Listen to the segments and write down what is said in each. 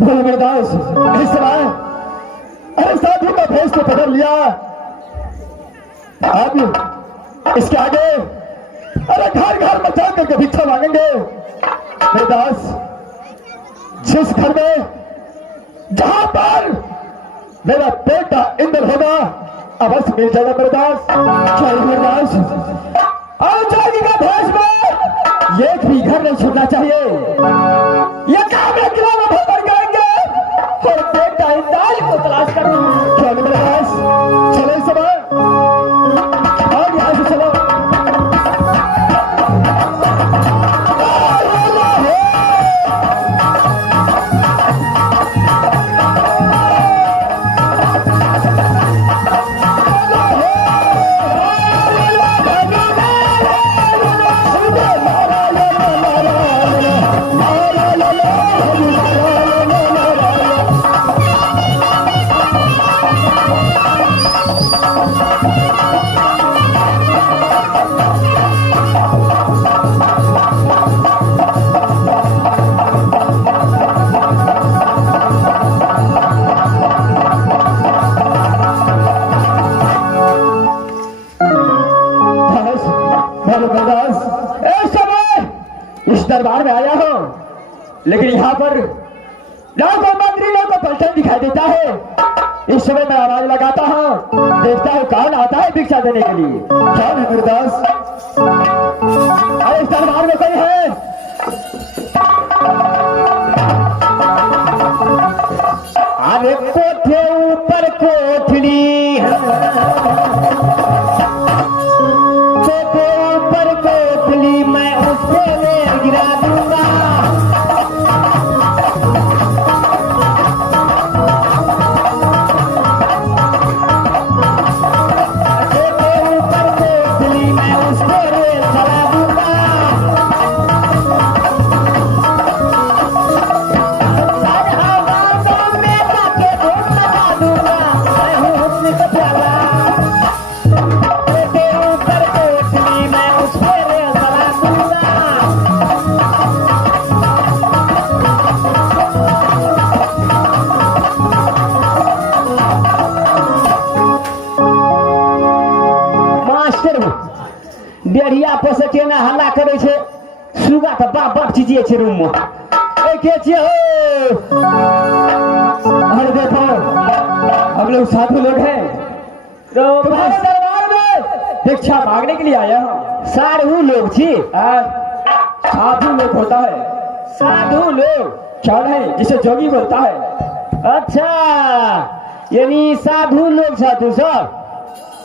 भोलेदास इस समय अरे साधु का भेष तो बदल लिया। अब इसके आगे अरे घर घर में जाकर के भिक्षा मांगेंगे। मेरे दास, जिस घर में जहां पर मेरा बेटा इंद्र होगा अवश्य मिल जाएगा। मेरे दास, चल मेरे दास, और जागी का भेष में एक भी घर नहीं छूटना चाहिए। ये काम एक किलोमीटर भर करेंगे और बेटा इंद्र को तलाश कर। चल मेरे दास, चले इस समय और यहाँ से चलो। दरबार में आया हो, लेकिन यहाँ पर लाखों मंत्री लोगों को पलटन दिखाई देता है। इस समय मैं आवाज लगाता हूँ, देखता हूँ कौन आता है भिक्षा देने के लिए। क्या है गुरुदास? अरे इस दरबार में कोई है? अरे कोठे ऊपर कोठड़ी, कोठे ऊपर कोठड़ी, मैं उससे गिरा दूंगा। ऊपर कोठड़ी मैं उसको रेल चला दूंगा। में जाके धूप लगा दूंगा। मैं हूँ हुस्न का प्याला। ऊपर कोठड़ी मैं उसको रेल चला दूंगा। डेढ़िया पोसे केना हल्ला करे छे, सुगा तो बाप बाप चीजिए छे रूम में। ए के छे हो? अरे देखो, हम लोग साधु लोग हैं, तुम्हारे दरबार में भिक्षा मांगने के लिए आया हूँ। साधु लोग छी? साधु लोग होता है, साधु लोग क्या है जिसे जोगी बोलता है। अच्छा, यानी साधु लोग साधु सब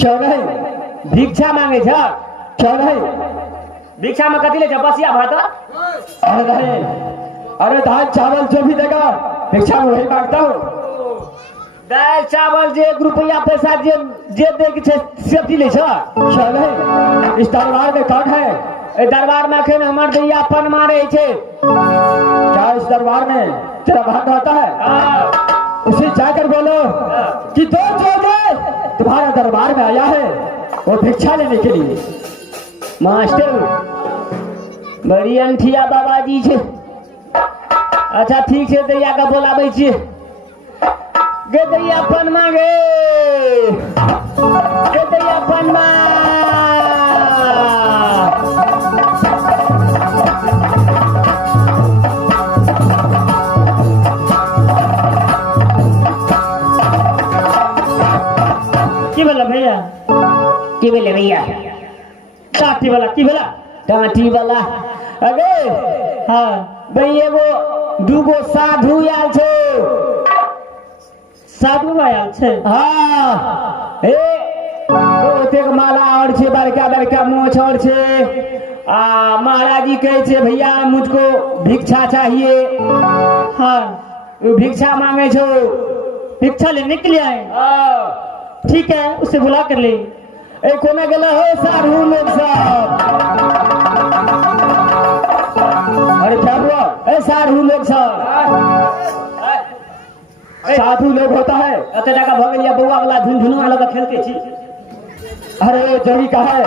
क्यों नहीं भिक्षा मांगे छ? क्यों नहीं भिक्षा में कथी ले जा? बसिया भात? अरे नहीं, अरे दाल चावल जो भी देगा भिक्षा में वही मांगता हूँ। दाल चावल जे 1 रुपया पैसा जे दे के से ले छ? क्यों नहीं? इस दरबार में कौन है? इस दरबार में अखन हमार दैया अपन मारे छे। क्या इस दरबार में तेरा भाग होता है? उसे जाकर बोलो कि 2 जोगे तुम्हारा दरबार में आया है वो भिक्षा लेने के लिए। मास्टर बड़ी अंठिया बाबा जी छे। अच्छा ठीक है, दैया का बोलाबे छे। गे दैया अपन मांगे, गे दैया अपन मांग। की बोला भैया? की बोले भैया? काटी वाला की बोला? काटी वाला। अगे हाँ भाई एगो दूगो साधु आयल छे। साधु आयल छे? हाँ, ए ओतेक माला और छे, बड़का बड़का मोछ और छे। महाराज जी कहे छे भैया मुझको भिक्षा चाहिए। हाँ, वो भिक्षा मांगे छो, भिक्षा लेने के लिए आए। ठीक है, उससे बुला कर ले। कोने गला हो साधु लोग सब? अरे क्या हुआ? साधु लोग सब साधु लोग होता है। अतः का भगलिया बउआ वाला झुनझुनु वाला का खेलते छी। अरे जोगी का है,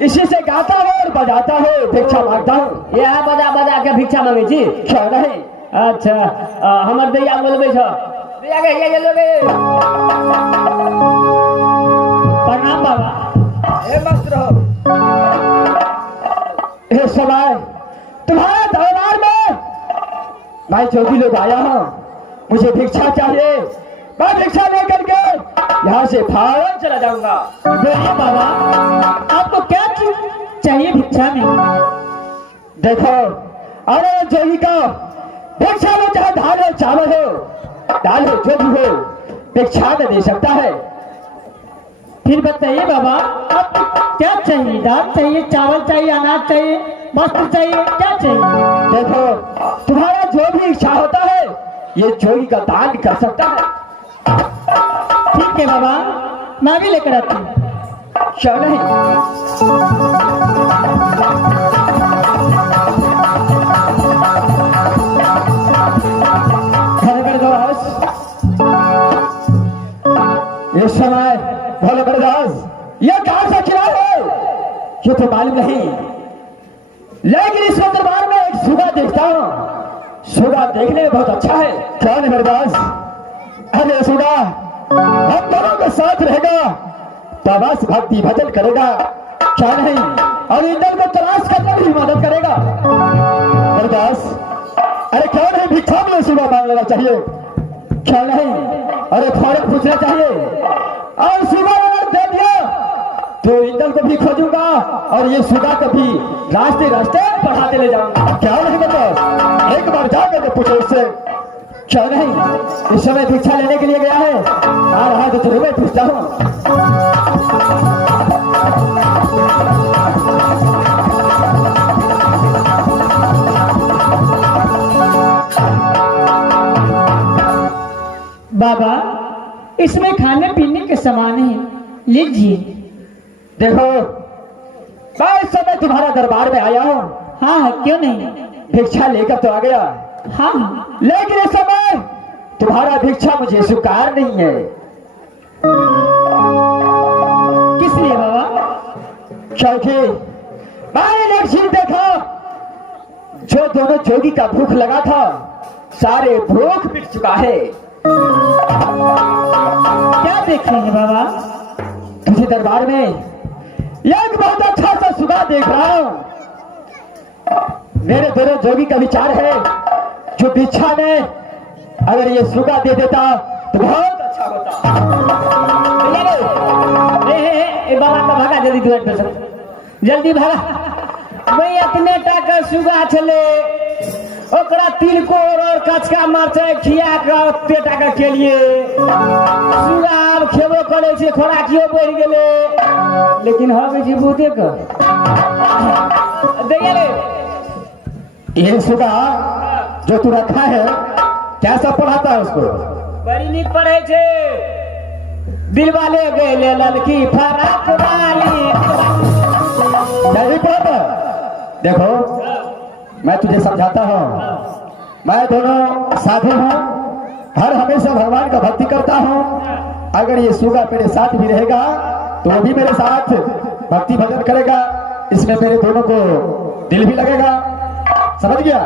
इसी से गाता हो और बजाता हो, भिक्षा मांगता हूँ। यह बजा बजा के भिक्षा मांगे जी? क्या नहीं? अच्छा हमर दैया बोलबै छ दैया के ये लोगे प्रणाम बाबा। हे मस्त रहो। हे समय तुम्हारे दरबार में भाई चौकी लोग आया हूँ, मुझे भिक्षा चाहिए। मैं भिक्षा लेकर के यहाँ से फारन चला जाऊंगा। बोलिए बाबा, आपको क्या चाहिए भिक्षा में? देखो अरे जोगी का भिक्षा में चाहे दाल हो चावल हो दाल हो जो भी हो भिक्षा में दे सकता है। फिर बताइए बाबा, आपको क्या चाहिए? दाल चाहिए, चावल चाहिए, अनाज चाहिए, वस्त्र चाहिए, क्या चाहिए? देखो तुम्हारा जो भी इच्छा होता है ये जोगी का दान कर सकता है। ठीक है बाबा, मैं भी लेकर आती हूँ। क्यों नहीं? इस समय भोले बड़दास ये कहां से खिला है ये तो मालूम नहीं, लेकिन इस दरबार में एक सुगा देखता हूँ। सुगा देखने में बहुत अच्छा है। कौन है बड़दास? अरे सुगा हम दोनों के साथ रहेगा तो बस भक्ति भजन करेगा, क्या नहीं, और इंद्र को तलाश करने में भी मदद करेगा। बड़दास अरे क्यों नहीं भिक्षा में सुगा मांग लेना चाहिए, क्या नहीं, अरे फौरन पूछना चाहिए। और सुबह अगर दे दिया तो इंदल को भी खोजूंगा और ये सुगा को भी रास्ते रास्ते बढ़ाते ले जाऊंगा। क्या नहीं बता, एक बार जाकर के पूछो उससे। क्या नहीं, इस समय भिक्षा लेने के लिए गया है, आ रहा तो जरूर मैं पूछता हूँ। बाबा इसमें खाने पीने के सामान है, लीजिए। देखो मैं इस समय तुम्हारा दरबार में आया हूँ। हाँ क्यों नहीं, भिक्षा लेकर तो आ गया। हाँ लेकिन इस समय तुम्हारा भिक्षा मुझे स्वीकार नहीं है। किस लिए बाबा? क्योंकि मैंने एक चीज देखा, जो दोनों जोगी का भूख लगा था सारे भूख मिट चुका है। क्या देख रहे हैं बाबा? तुझे दरबार में एक बहुत अच्छा सा सुगा देख रहा हूँ। मेरे दोनों जोगी का विचार है जो भिक्षा में अगर ये सुगा दे देता तो बहुत अच्छा होता। बाबा का भागा जल्दी दुआर पे सब जल्दी भागा। मैं अपने टाका सुगा चले ओकरा तिलकोर और कचका मरचाई खिया कर पेटा का के लिए सुगा अब खेबो करे छे, खोराकियो बढ़ गेले, लेकिन हवे जी बुते का दे गेले। ये सुगा जो तू रखा है कैसा पढ़ाता है उसको? बड़ी नीक पढ़े छे। दिल वाले गेले ललकी फराक वाली नहीं पढ़ता। देखो मैं तुझे समझाता हूँ, मैं दोनों साधु हूँ, हर हमेशा भगवान का भक्ति करता हूँ। अगर ये सुगा मेरे साथ भी रहेगा तो वो भी मेरे साथ भक्ति भजन करेगा, इसमें मेरे दोनों को दिल भी लगेगा। समझ गया?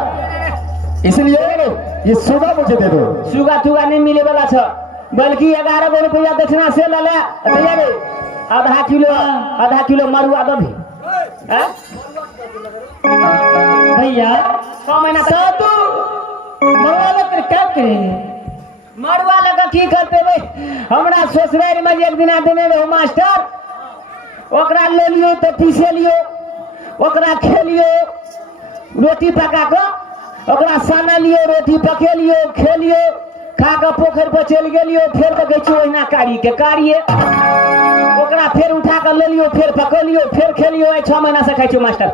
इसलिए ये सुगा मुझे दे दो। सुगा तुगा नहीं मिले वाला छ, बल्कि 11 रुपया दक्षिणा से ले आधा किलो मरुआ दो भी। भैया 6 महीना साधु मरवा लग क्या करेंगे? मरुआ लगा की करते भाई? हमरा ससुराल में एक दिन देने रहो मास्टर, ओकरा ले लियो तो पीसे लियो, ओकरा खेलियो रोटी पका के, ओकरा साना लियो रोटी पके लियो खेलियो, खा के पोखर पर चल गेलियो, फेर देखे छी ओहिना कारी के कारिए, ओकरा फेर उठा के ले लियो, फेर पके लियो, फेर खेलियो। 6 महीना से खाइ छी मास्टर।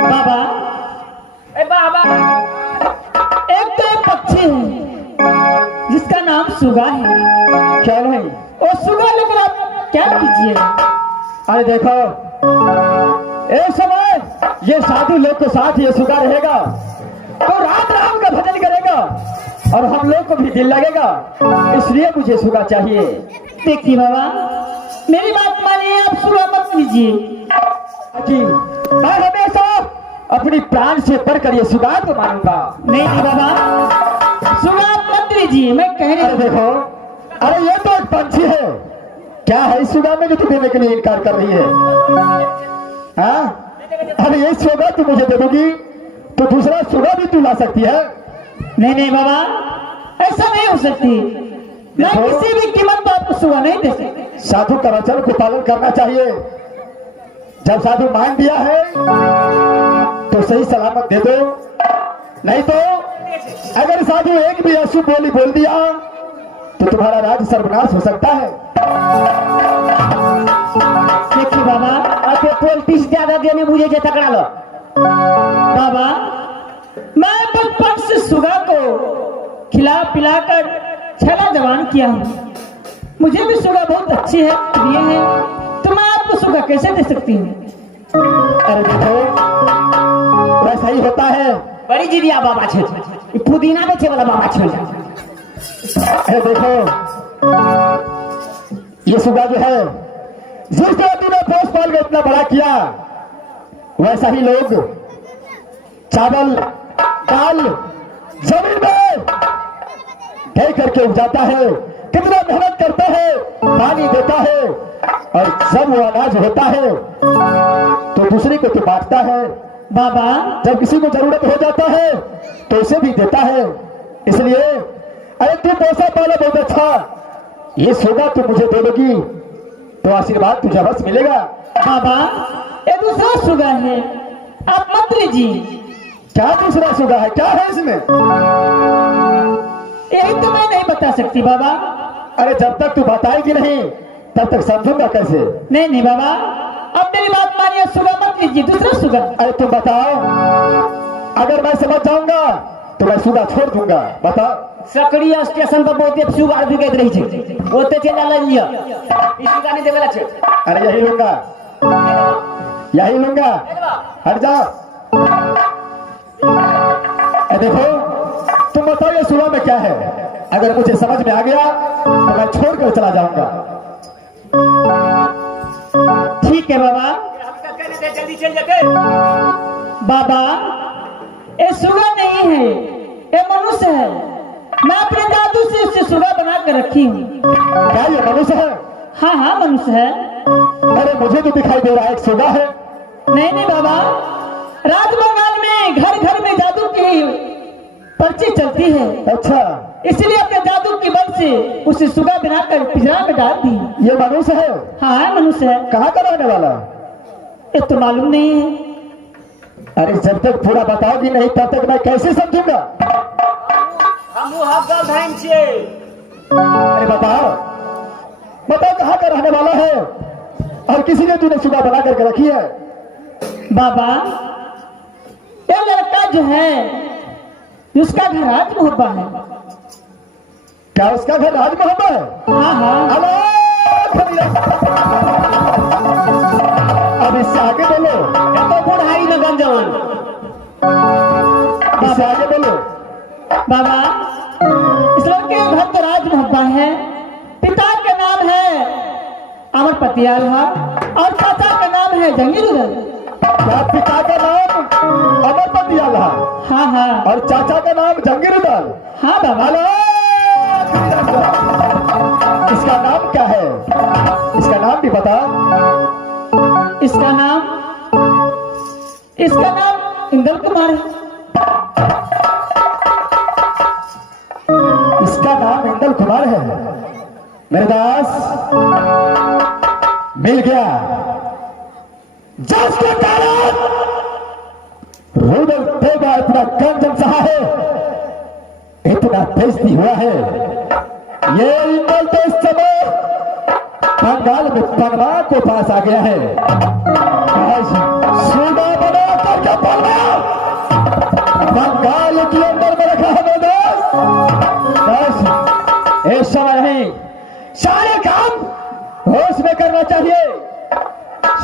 बाबा बाबा एक तो एक पक्षी है जिसका नाम सुगा है। क्या नहीं? और सुगा लेकर आप क्या कीजिए? अरे देखो एक समय ये साधु लोग के साथ ये सुगा रहेगा तो रात राम का भजन करेगा और हम लोग को भी दिल लगेगा, इसलिए मुझे सुगा चाहिए। देखिए बाबा मेरी बात मानिए, आप सुगा मत लीजिए। मैं मैं हमेशा अपनी प्राण से बढ़कर ये सुगा को मानूंगा। नहीं बाबा, सुगा मंत्री जी मैं कह रही अरे देखो, अरे ये तो एक पंछी है, क्या है इस सुगा में जो तू देने के लिए इनकार कर रही है? हाँ? अरे ये सुगा तू मुझे दे दोगी तो दूसरा सुगा भी तू ला सकती है। नहीं बाबा, ऐसा नहीं हो सकती। मैं देखो, किसी भी कीमत पर आपको सुगा नहीं दे सकती। साधु का वचन को पालन करना चाहिए। जब साधु मान दिया है तो सही सलामत दे दो, नहीं तो अगर साधु एक भी अशुभ बोली बोल दिया तो तुम्हारा राज सर्वनाश हो सकता है। देखिए बाबा, आपके पॉलिटिक्स ज्यादा देने मुझे जे तकड़ा लो। बाबा मैं बचपन से सुगा को खिला पिलाकर छला जवान किया हूँ। मुझे भी सुगा बहुत अच्छी है, प्रिय है, तो मैं आपको सुगा कैसे दे सकती हूँ? अरे देखो, वैसा ही होता है। बड़ी जिदिया बाबा छे, पुदीना बेचे वाला बाबा छे। अरे देखो, ये सुगा जो है, जिस तरह तूने पोस पाल के इतना बड़ा किया, वैसा ही लोग चावल दाल जमीन में ढे करके उपजाता है, कितना मेहनत करता है, पानी देता है, और जब वो अनाज होता है तो दूसरे को तो बांटता है। बाबा जब किसी को जरूरत हो जाता है तो उसे भी देता है। इसलिए अरे तू पैसा पाला बहुत अच्छा, ये सोगा तू मुझे दे दोगी तो आशीर्वाद तुझे बस मिलेगा। बाबा ये दूसरा सुगा है, आप मंत्री जी। क्या दूसरा सुगा है? क्या है इसमें? यही तो मैं नहीं बता सकती बाबा। अरे जब तक तू बताएगी नहीं तब तक समझूंगा कैसे? नहीं बाबा, अब मेरी बात मानिए, सुगा मत लीजिए, दूसरा सुगा। अरे तुम बताओ, अगर मैं समझ जाऊंगा तो मैं सुगा छोड़ दूंगा। बताओ। सकड़ी स्टेशन पर बहुत सुगार बिकैत रही छे, ओते चला ल लिया, ई सुगा नहीं देवेला छे। अरे यही लूंगा, यही लूंगा, हट जाओ। देखो, तुम बताओ ये सुगा में क्या है? अगर मुझे समझ में आ गया तो मैं छोड़कर चला जाऊंगा। ठीक है बाबा। जल्दी चल जाते। बाबा ये सुगा नहीं है, ये मनुष्य है। मैं अपने दादू से उससे सुगा बना कर रखी हूँ। क्या ये मनुष्य है? हाँ मनुष्य है। अरे मुझे तो दिखाई दे रहा है एक सुगा है। नहीं बाबा, राजमहल में घर घर में जादू की पर्ची चलती है। अच्छा, इसलिए अपने जादू की बल से उसे सुगा बनाकर पिंजरा में डाल दी। ये मनुष्य है? हाँ मनुष्य है। कहाँ का रहने वाला? ये तो मालूम नहीं है। अरे जब तक पूरा बताओगी नहीं तब तक मैं कैसे समझूंगा? हमू हगल धाइन छे। अरे बताओ, बताओ कहाँ का रहने वाला है और किसी ने तूने सुगा बना करके रखी है? बाबा ये लड़का जो है उसका घर राजमहल है। क्या उसका घर राजमहल में है? हाँ अब इससे आगे बोलो। तो बुढ़ाई में गंजवन। इससे आगे बोलो। बाबा इस लड़के का घर तो राजमहल है। पिता का नाम है अमरपति आल्हा और चाचा का नाम है जंगीरुदल। क्या पिता का नाम अमरपति आल्हा? हाँ और चाचा का नाम जंगीरुदल? हाँ बाबा। इसका नाम क्या है? इसका नाम भी बता। इसका नाम इंदल कुमार है। इसका नाम इंदल कुमार है। मेरे दास मिल गया। जिसके कारण रुदल देवा इतना गंजन सहा है, इतना बेइज्जती हुआ है, ये इंदल तो इस समय बंगाल में पनवा को पास आ गया है। आज सुगा बना करके पनवा बंगाल के अंदर में रखा है। मेरे दोस्त बस इस समय नहीं, सारे काम होश में करना चाहिए।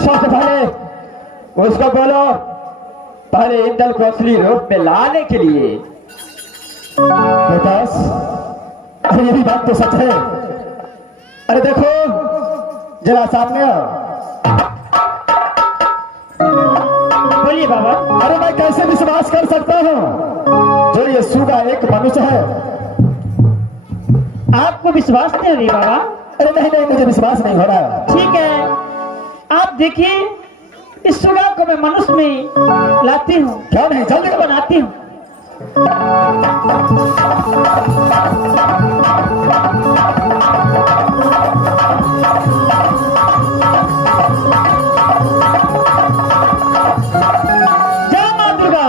सबसे पहले उसको बोलो, पहले इंदल को असली रूप में लाने के लिए। बेटास, अरे ये भी बात तो सच है। अरे देखो जरा सामने आओ। बोलिए बाबा। अरे मैं कैसे विश्वास कर सकता हूँ जो ये सुगा एक मनुष्य है। आपको विश्वास नहीं हो रही बाबा? अरे नहीं नहीं, मुझे विश्वास नहीं हो रहा। ठीक है, आप देखिए इस सुगा को मैं मनुष्य में लाती हूँ, क्या नहीं, जल्दी बनाती हूँ। जय मां दुर्गा।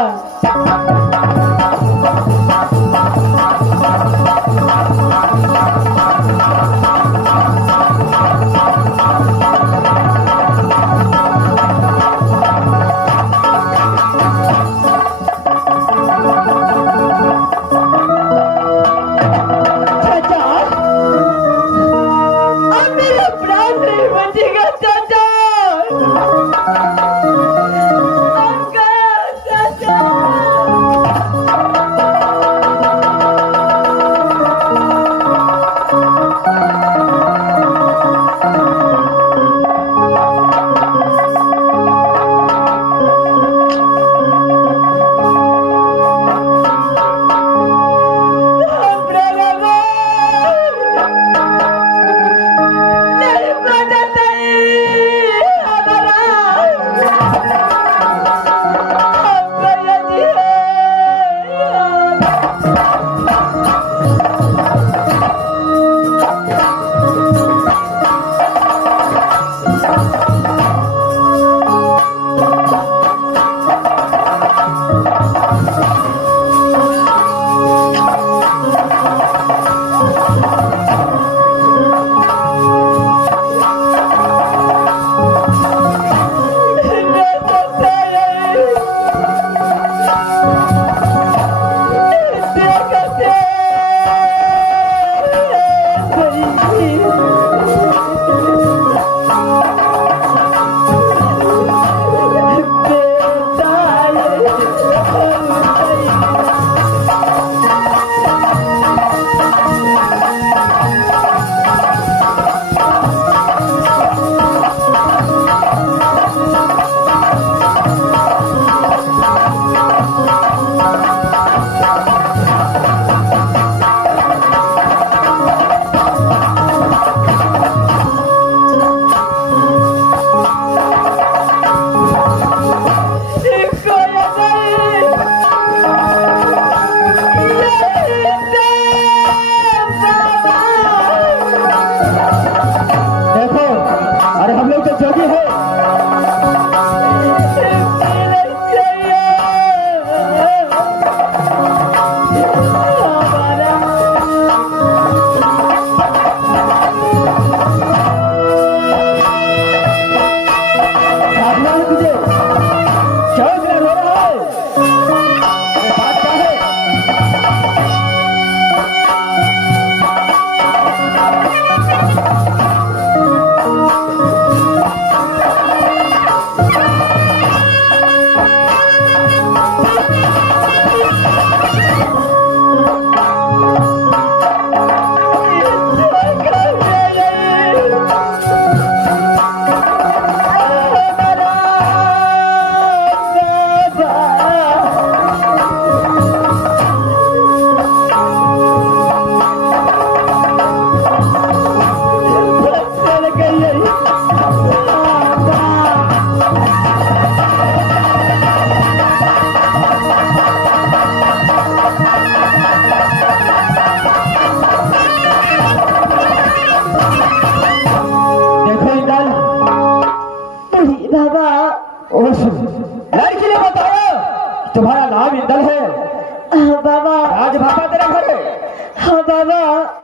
लड़की ने बताया तुम्हारा नाम इंदल है। बाबा। राज भापा तेरा घर है। हाँ बाबा।